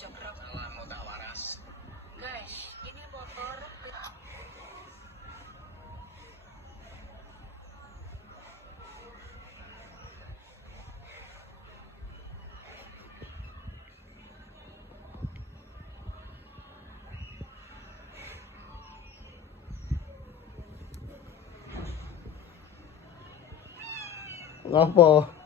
Salam mau tak waras. Guys, ini motor Ngopo?